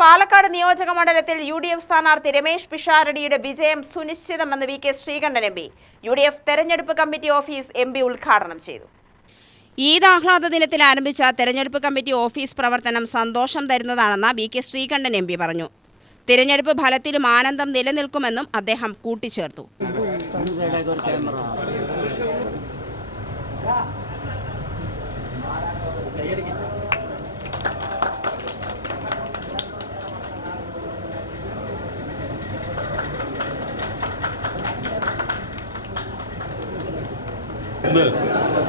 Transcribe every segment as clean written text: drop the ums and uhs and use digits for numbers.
പാലക്കാട് നിയോജക മണ്ഡലത്തിൽ യുഡിഎഫ് സ്ഥാനാർത്ഥി രമേശ് പിഷാരടിയുടെ വിജയം സുനിശ്ചിതമെന്ന് V K Sreekandan M P. UDF തെരഞ്ഞെടുപ്പ് കമ്മിറ്റി ഓഫീസ് എം പി ഉദ്ഘാടനം ചെയ്തു. ഈദ് ആഹ്ലാദ ദിനത്തിൽ ആരംഭിച്ച തെരഞ്ഞെടുപ്പ് കമ്മിറ്റി ഓഫീസ് പ്രവർത്തനം സന്തോഷം തരുന്നതാണെന്ന് V K Sreekandan M P പറഞ്ഞു. തിരഞ്ഞെടുപ്പ് ഫലത്തിലും ആനന്ദം നിലനിൽക്കുമെന്നും അദ്ദേഹം കൂട്ടിച്ചേർത്തു. ഇന്ന്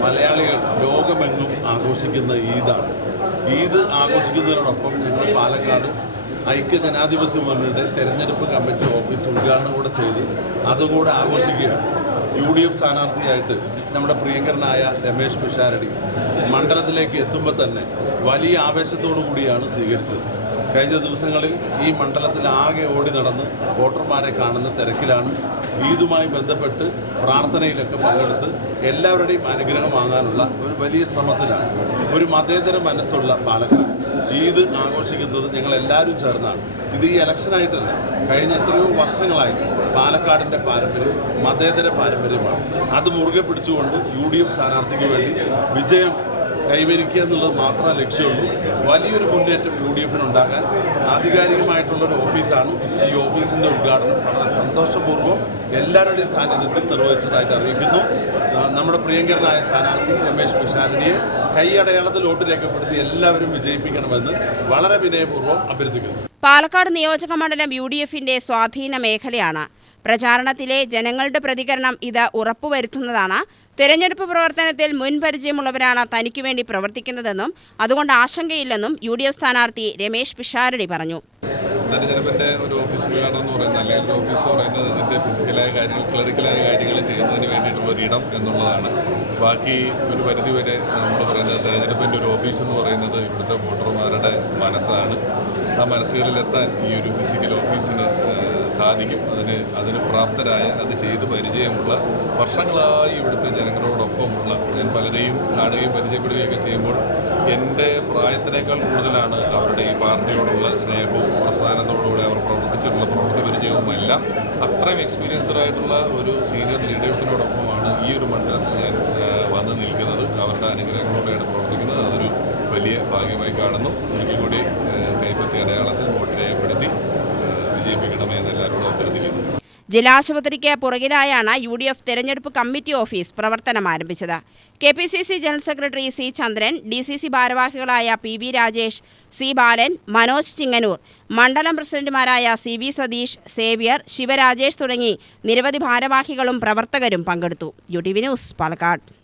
മലയാളികൾ ലോകമെങ്ങും ആഘോഷിക്കുന്ന ഈദാണ്. ഈദ് ആഘോഷിക്കുന്നതിനോടൊപ്പം ഞങ്ങൾ പാലക്കാട് ഐക്യജനാധിപത്യ മുന്നണിയുടെ തെരഞ്ഞെടുപ്പ് കമ്മിറ്റി ഓഫീസ് ഉദ്ഘാടനം കൂടെ ചെയ്ത് അതുകൂടെ ആഘോഷിക്കുകയാണ്. UDF സ്ഥാനാർത്ഥിയായിട്ട് നമ്മുടെ പ്രിയങ്കരനായ രമേശ് പിഷാരടി മണ്ഡലത്തിലേക്ക് എത്തുമ്പോൾ തന്നെ വലിയ ആവേശത്തോടു കൂടിയാണ് സ്വീകരിച്ചത്. കഴിഞ്ഞ ദിവസങ്ങളിൽ ഈ മണ്ഡലത്തിൽ ആകെ ഓടി നടന്ന് വോട്ടർമാരെ കാണുന്ന തിരക്കിലാണ്. ഈദുമായി ബന്ധപ്പെട്ട് പ്രാർത്ഥനയിലൊക്കെ പങ്കെടുത്ത് എല്ലാവരുടെയും അനുഗ്രഹം വാങ്ങാനുള്ള ഒരു വലിയ ശ്രമത്തിലാണ്. ഒരു മതേതര മനസ്സുള്ള പാലക്കാട് ഈദ് ആഘോഷിക്കുന്നത് ഞങ്ങളെല്ലാവരും ചേർന്നാണ്. ഇത് ഈ ഇലക്ഷനായിട്ടല്ല, കഴിഞ്ഞ എത്രയോ വർഷങ്ങളായിട്ട് പാലക്കാടിൻ്റെ പാരമ്പര്യം മതേതര പാരമ്പര്യമാണ്. അത് മുറുകെ പിടിച്ചുകൊണ്ട് UDF സ്ഥാനാർത്ഥിക്ക് വേണ്ടി വിജയം കൈവരിക്കുക എന്നുള്ളത് മാത്രമേ ലക്ഷ്യമുള്ളൂ. വലിയൊരു മുന്നേറ്റം UDFനുണ്ടാകാൻ ആധികാരികമായിട്ടുള്ളൊരു ഓഫീസാണ്. ഈ ഓഫീസിൻ്റെ ഉദ്ഘാടനം വളരെ സന്തോഷപൂർവ്വം എല്ലാവരുടെയും സാന്നിധ്യത്തിൽ നിർവഹിച്ചതായിട്ട് അറിയിക്കുന്നു. നമ്മുടെ പ്രിയങ്കരനായ സ്ഥാനാർത്ഥി രമേശ് പിഷാരടിയെ കൈയടയാളത്തിൽ വോട്ട് രേഖപ്പെടുത്തി എല്ലാവരും വിജയിപ്പിക്കണമെന്ന് വളരെ വിനയപൂർവ്വം അഭ്യർത്ഥിക്കുന്നു. പാലക്കാട് നിയോജക മണ്ഡലം UDFന്റെ സ്വാധീന മേഖലയാണ്. പ്രചാരണത്തിലെ ജനങ്ങളുടെ പ്രതികരണം ഇത് ഉറപ്പുവരുത്തുന്നതാണ്. തെരഞ്ഞെടുപ്പ് പ്രവർത്തനത്തിൽ മുൻപരിചയമുള്ളവരാണ് തനിക്ക് വേണ്ടി പ്രവർത്തിക്കുന്നതെന്നും അതുകൊണ്ട് ആശങ്കയില്ലെന്നും UDF സ്ഥാനാർത്ഥി രമേശ് പിഷാരടി പറഞ്ഞു. തെരഞ്ഞെടുപ്പിൻ്റെ ഒരു ഓഫീസ് ഉദ്ഘാടനം എന്ന് പറയുന്നത്, അല്ലെങ്കിൽ ഒരു ഓഫീസ് പറയുന്നത് ഇതിൻ്റെ ഫിസിക്കലായ കാര്യങ്ങൾ, ക്ലറിക്കലായ കാര്യങ്ങൾ ചെയ്യുന്നതിന് വേണ്ടിയിട്ടുള്ള ഒരിടം എന്നുള്ളതാണ്. ബാക്കി ഒരു പരിധിവരെ നമ്മൾ പറയുന്നത് തെരഞ്ഞെടുപ്പിൻ്റെ ഒരു ഓഫീസ് എന്ന് പറയുന്നത് ഇവിടുത്തെ വോട്ടർമാരുടെ മനസ്സാണ്. ആ മനസ്സുകളിലെത്താൻ ഈ ഒരു ഫിസിക്കൽ ഓഫീസിന് സാധിക്കും. അതിന് പ്രാപ്തരായ, അത് ചെയ്ത് പരിചയമുള്ള, വർഷങ്ങളായി ഇവിടുത്തെ ജനങ്ങളോടൊപ്പമുള്ള, ഞാൻ പലരെയും കാണുകയും പരിചയപ്പെടുകയൊക്കെ ചെയ്യുമ്പോൾ എൻ്റെ പ്രായത്തിനേക്കാൾ കൂടുതലാണ് അവരുടെ ഈ പാർട്ടിയോടുള്ള സ്നേഹവും പ്രസ്ഥാനത്തോടുകൂടി അവർ പ്രവർത്തിച്ചിട്ടുള്ള പ്രവൃത്തി പരിചയവുമെല്ലാം. അത്രയും എക്സ്പീരിയൻസ്ഡ് ആയിട്ടുള്ള ഒരു സീനിയർ ലീഡേഴ്സിനോടൊപ്പമാണ് ഈ ഒരു മണ്ഡലത്തിൽ ഞാൻ വന്ന് നിൽക്കുന്നത്. അവരുടെ അനുഗ്രഹങ്ങളോടെയാണ് പ്രവർത്തിക്കുന്നത്. അതൊരു വലിയ ഭാഗ്യമായി കാണുന്നു. ഒരിക്കൽ കൂടി കൈപ്പത്തി അടയാളത്തിൽ വോട്ട് രേഖപ്പെടുത്തി വിജയിപ്പിക്കണമേ എന്ന് എല്ലാവരോടും അഭ്യർത്ഥിക്കുന്നു. ജില്ലാശുപത്രിക്ക് പുറകിലായാണ് UDF തെരഞ്ഞെടുപ്പ് കമ്മിറ്റി ഓഫീസ് പ്രവർത്തനം ആരംഭിച്ചത്. KPCC ജനറൽ സെക്രട്ടറി C ചന്ദ്രൻ, DCC ഭാരവാഹികളായ PV രാജേഷ്, C ബാലൻ, മനോജ് ചിങ്ങനൂർ, മണ്ഡലം പ്രസിഡന്റുമാരായ CV സതീഷ്, സേവ്യർ, ശിവരാജേഷ് തുടങ്ങി നിരവധി ഭാരവാഹികളും പ്രവർത്തകരും പങ്കെടുത്തു. UTV news, Palakkad.